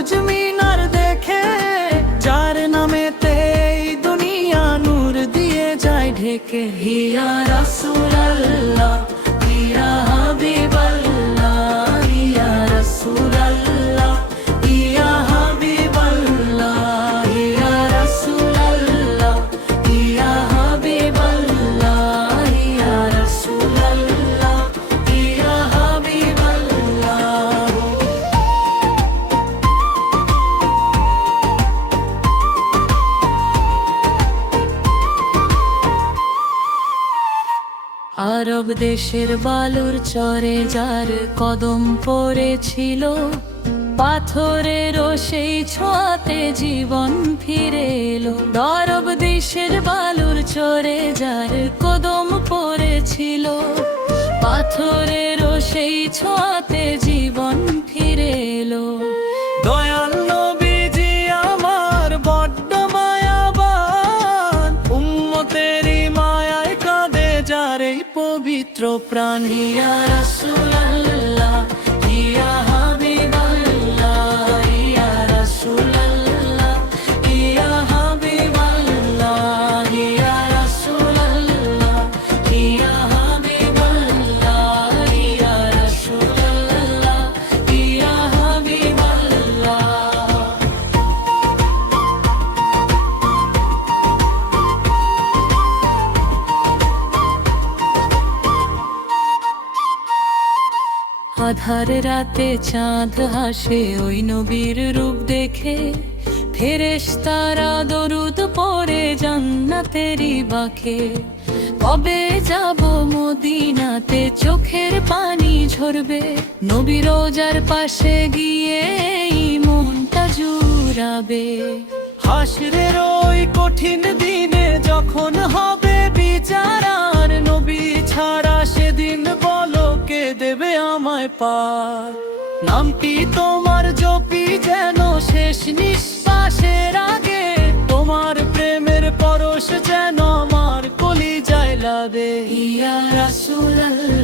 সবুজ মিনার দেখে, যার নামেতে এই দুনিয়া নূর দিয়ে যায় ঢেকে। হিয়া রাসূলুল্লাহ, ইয়া হাবিবাল্লাহ, ইয়া রাসূলুল্লাহ, ইয়া হাবিবাল্লাহ, ইয়া রাসূলুল্লাহ, ইয়া হাবিবাল্লাহ, ইয়া রাসূলুল্লাহ, ইয়া হাবিবাল্লাহ। আরব দেশের বালুর চরে যার কদম পড়েছিল, পাথরেরও সেই ছোঁয়াতে জীবন ফিরে এলো। আরব দেশের বালুর চরে যার কদম পড়েছিল, পাথরেরও সেই ছোঁয়াতে জীবন ফিরে এলো। দয়াল নবীজি আমার বড্ড মায়াবান, উম্মতেরই মায়ায় কাঁদে যার এই পবিত্র প্রাণ। ইয়া রাসূলুল্লাহ, ইয়া হাবিবাল্লাহ, ইয়া রাসূলুল্লাহ, ইয়া হাবিবাল্লাহ, ইয়া রাসূলুল্লাহ, ইয়া হাবিবাল্লাহ, ইয়া রাসূলুল্লাহ, ইয়া হাবিবাল্লাহ। আধার রাতে চাঁদ হাসে ওই নবীর রূপ দেখে, ফেরেশতারা দরুদ পড়ে জান্নাতেরই বাঁকে। কবে যাব মদিনাতে চোখের পানি ঝরবে, নবী রোজার পাশে গিয়ে এই মনটা জুড়াবে। হাসরের ওই কঠিন দিনে যখন হবে বিচার, আর নবী ছাড়া সেদিন বলো কে দেবে আমায় পার। নামটি তোমার জপি যেন শেষ নিঃশ্বাসের আগে, তোমার প্রেমের পরশ যেন আমার কলিজায় লাগে। ইয়া রাসূলুল্লাহ।